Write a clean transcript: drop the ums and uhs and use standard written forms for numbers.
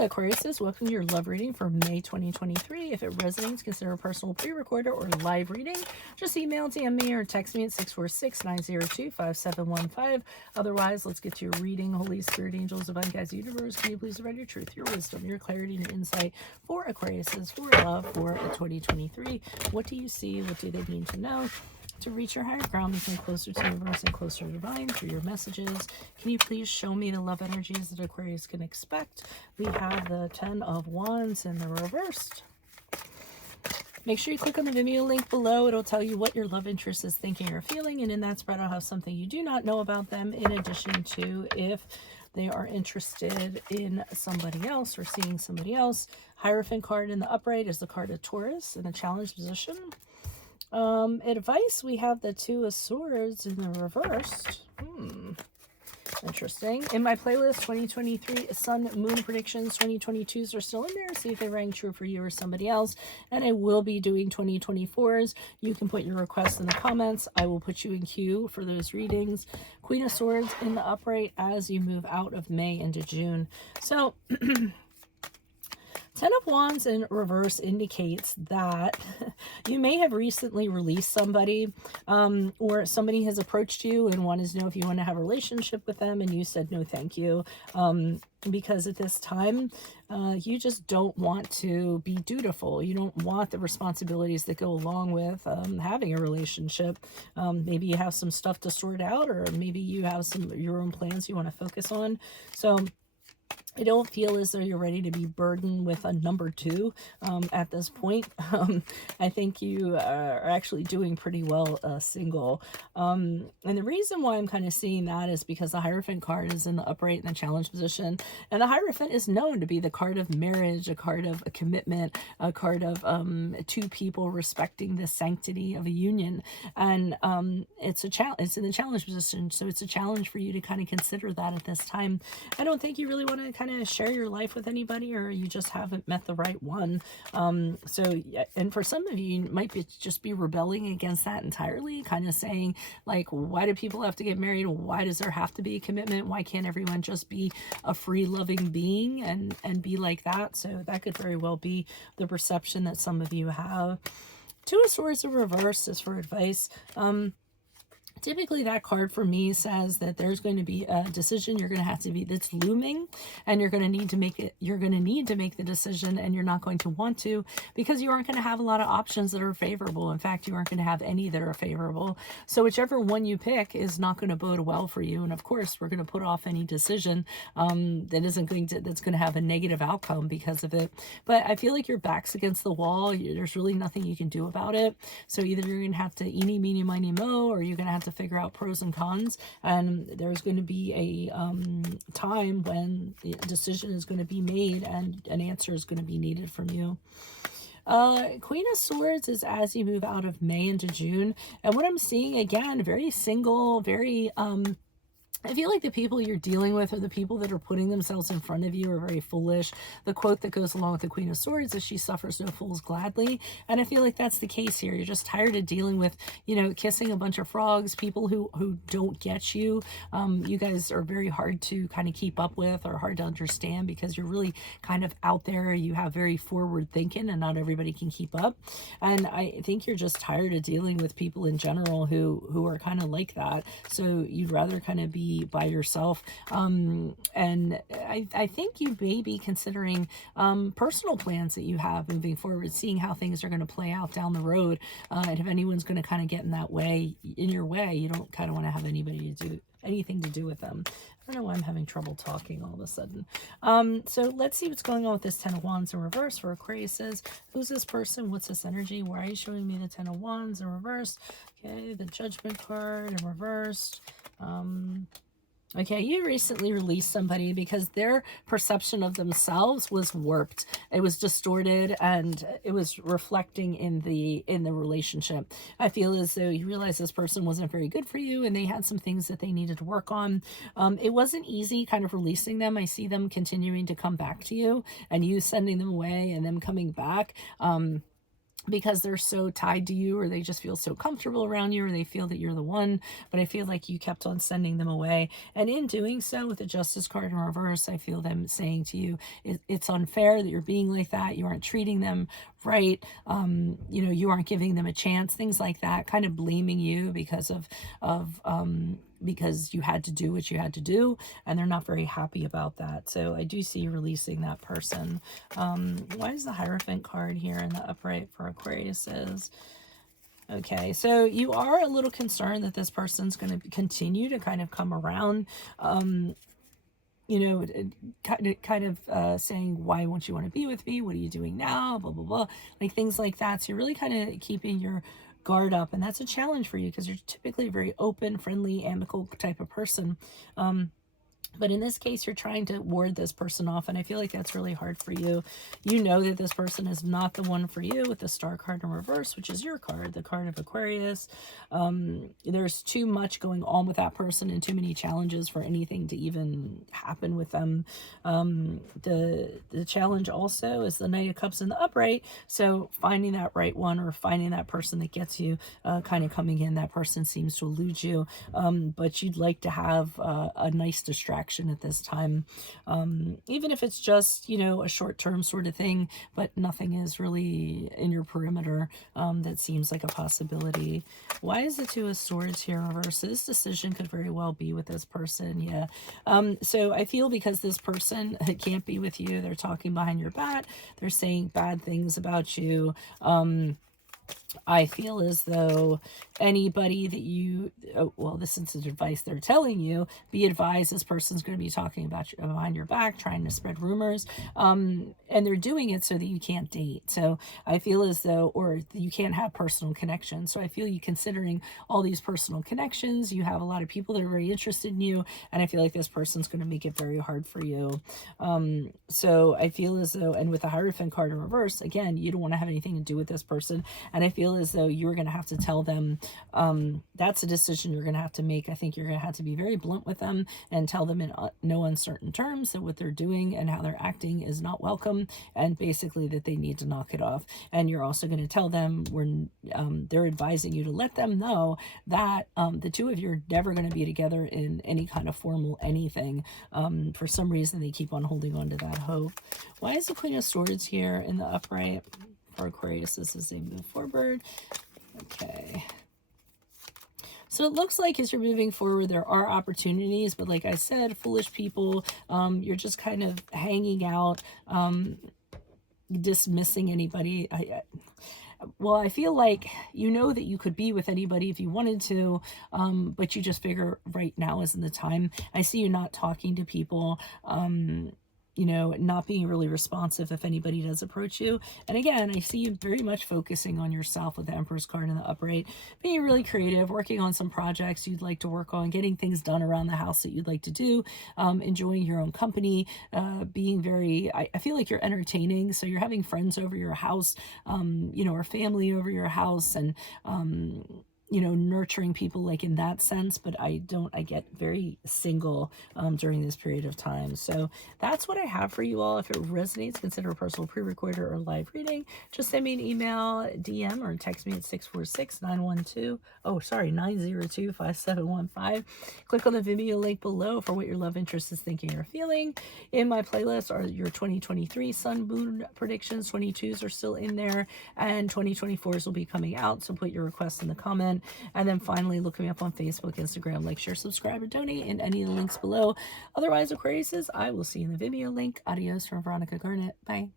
Aquarius, welcome to your love reading for May 2023. If it resonates, consider a personal pre-recorded or live reading. Just email, DM me, or text me at 646-902-5715. Otherwise, let's get to your reading. Holy Spirit, angels, divine guides, universe, can you please provide your truth, your wisdom, your clarity, and insight for Aquarius, for love, for 2023. What do you see? What do they need to know? To reach your higher ground, become closer to the universe and closer to divine through your messages. Can you please show me the love energies that Aquarius can expect? We have the 10 of Wands in the reversed. Make sure you click on the Vimeo link below. It'll tell you what your love interest is thinking or feeling. And in that spread, I'll have something you do not know about them, in addition to if they are interested in somebody else or seeing somebody else. Hierophant card in the upright is the card of Taurus in the challenge position. Advice, we have the Two of Swords in the reversed. Interesting. In my playlist, 2023 Sun Moon predictions, 2022s are still in there. See if they rang true for you or somebody else. And I will be doing 2024s. You can put your requests in the comments. I will put you in queue for those readings. Queen of Swords in the upright as you move out of May into June. So 10 of Wands in reverse indicates that you may have recently released somebody, or somebody has approached you and wanted to know if you want to have a relationship with them, and you said no thank you, because at this time you just don't want to be dutiful. You don't want the responsibilities that go along with having a relationship. Maybe you have some stuff to sort out, or maybe you have some your own plans you want to focus on. So I don't feel as though you're ready to be burdened with a number two at this point. I think you are actually doing pretty well single. And the reason why I'm kind of seeing that is because the Hierophant card is in the upright in the challenge position. And the Hierophant is known to be the card of marriage, a card of a commitment, a card of two people respecting the sanctity of a union. And it's a challenge. It's in the challenge position. So it's a challenge for you to kind of consider that at this time. I don't think you really want to kind of share your life with anybody, or you just haven't met the right one. And for some of you, you might just be rebelling against that entirely, kind of saying like, why do people have to get married? Why does there have to be a commitment? Why can't everyone just be a free loving being and be like that? So that could very well be the perception that some of you have. Two of Swords in reverse is for advice. Typically that card for me says that there's going to be a decision you're going to have to be that's looming, and you're going to need to make it. You're going to need to make the decision, and you're not going to want to, because you aren't going to have a lot of options that are favorable. In fact, you aren't going to have any that are favorable. So whichever one you pick is not going to bode well for you. And of course, we're going to put off any decision that's going to have a negative outcome because of it. But I feel like your back's against the wall. There's really nothing you can do about it. So either you're going to have to eeny, meeny, miny, mo, or you're going to have to figure out pros and cons, and there's going to be a time when the decision is going to be made and an answer is going to be needed from you. Queen of Swords is as you move out of May into June, and what I'm seeing again, very single, very I feel like the people you're dealing with, or the people that are putting themselves in front of you, are very foolish. The quote that goes along with the Queen of Swords is, she suffers no fools gladly. And I feel like that's the case here. You're just tired of dealing with, you know, kissing a bunch of frogs, people who don't get you. You guys are very hard to kind of keep up with, or hard to understand, because you're really kind of out there. You have very forward thinking, and not everybody can keep up. And I think you're just tired of dealing with people in general who are kind of like that. So you'd rather kind of be by yourself. And I think you may be considering personal plans that you have moving forward, seeing how things are going to play out down the road. And if anyone's going to kind of get in your way, you don't kind of want to have anybody to do anything to do with them. I don't know why I'm having trouble talking all of a sudden. So let's see what's going on with this 10 of Wands in reverse for Aquarius. Who's this person? What's this energy? Why are you showing me the 10 of Wands in reverse? Okay, the Judgment card in reverse. Okay, you recently released somebody because their perception of themselves was warped. It was distorted, and it was reflecting in the relationship. I feel as though you realized this person wasn't very good for you, and they had some things that they needed to work on. It wasn't easy kind of releasing them. I see them continuing to come back to you, and you sending them away and them coming back. because they're so tied to you, or they just feel so comfortable around you, or they feel that you're the one. But I feel like you kept on sending them away, and in doing so, with the Justice card in reverse, I feel them saying to you, it's unfair that you're being like that, you aren't treating them right, you know, you aren't giving them a chance, things like that, kind of blaming you because because you had to do what you had to do, and they're not very happy about that. So I do see releasing that person. Why is the Hierophant card here in the upright for Aquariuses? Okay, so you are a little concerned that this person's going to continue to kind of come around, you know, saying, why won't you want to be with me? What are you doing now? Blah, blah, blah. Like things like that. So you're really kind of keeping your guard up. And that's a challenge for you because you're typically a very open, friendly, amicable type of person. But in this case, you're trying to ward this person off, and I feel like that's really hard for you. You know that this person is not the one for you with the Star card in reverse, which is your card, the card of Aquarius. There's too much going on with that person and too many challenges for anything to even happen with them. The challenge also is the Knight of Cups in the upright, so finding that right one, or finding that person that gets you, kind of coming in. That person seems to elude you, but you'd like to have a nice distraction at this time, even if it's just, you know, a short-term sort of thing, but nothing is really in your perimeter that seems like a possibility. Why is the Two of Swords here in reverse? This decision could very well be with this person. Yeah. So I feel because this person can't be with you, they're talking behind your back, they're saying bad things about you. I feel as though anybody that you, well, this is advice they're telling you, be advised this person's going to be talking about you behind your back, trying to spread rumors, and they're doing it so that you can't date. So I feel as though, or you can't have personal connections. So I feel you considering all these personal connections, you have a lot of people that are very interested in you, and I feel like this person's going to make it very hard for you. So I feel as though, and with the Hierophant card in reverse, again, you don't want to have anything to do with this person, and I feel as though you're going to have to tell them, that's a decision you're going to have to make. I think you're going to have to be very blunt with them and tell them in no uncertain terms that what they're doing and how they're acting is not welcome, and basically that they need to knock it off. And you're also going to tell them, when they're advising you to let them know that the two of you are never going to be together in any kind of formal anything. For some reason, they keep on holding on to that hope. Why is the Queen of Swords here in the upright for Aquarius as they move forward? Okay. So it looks like as you're moving forward, there are opportunities, but like I said, foolish people, you're just kind of hanging out, dismissing anybody. Well, I feel like you know that you could be with anybody if you wanted to, but you just figure right now isn't the time. I see you not talking to people, you know, not being really responsive if anybody does approach you. And again, I see you very much focusing on yourself with the Emperor's card in the upright, being really creative, working on some projects you'd like to work on, getting things done around the house that you'd like to do, enjoying your own company, being very, I feel like you're entertaining. So you're having friends over your house, you know, or family over your house, and, you know, nurturing people like in that sense, but I get very single during this period of time. So that's what I have for you all. If it resonates, consider a personal pre-recorder or live reading. Just send me an email, DM, or text me at 902-5715. Click on the Vimeo link below for what your love interest is thinking or feeling. In my playlist are your 2023 sun moon predictions. 22s are still in there, and 2024s will be coming out, so put your requests in the comment. And then finally, look me up on Facebook, Instagram, like, share, subscribe, or donate in any of the links below. Otherwise, Aquariuses, I will see you in the Vimeo link. Adios from Veronica Garnet. Bye.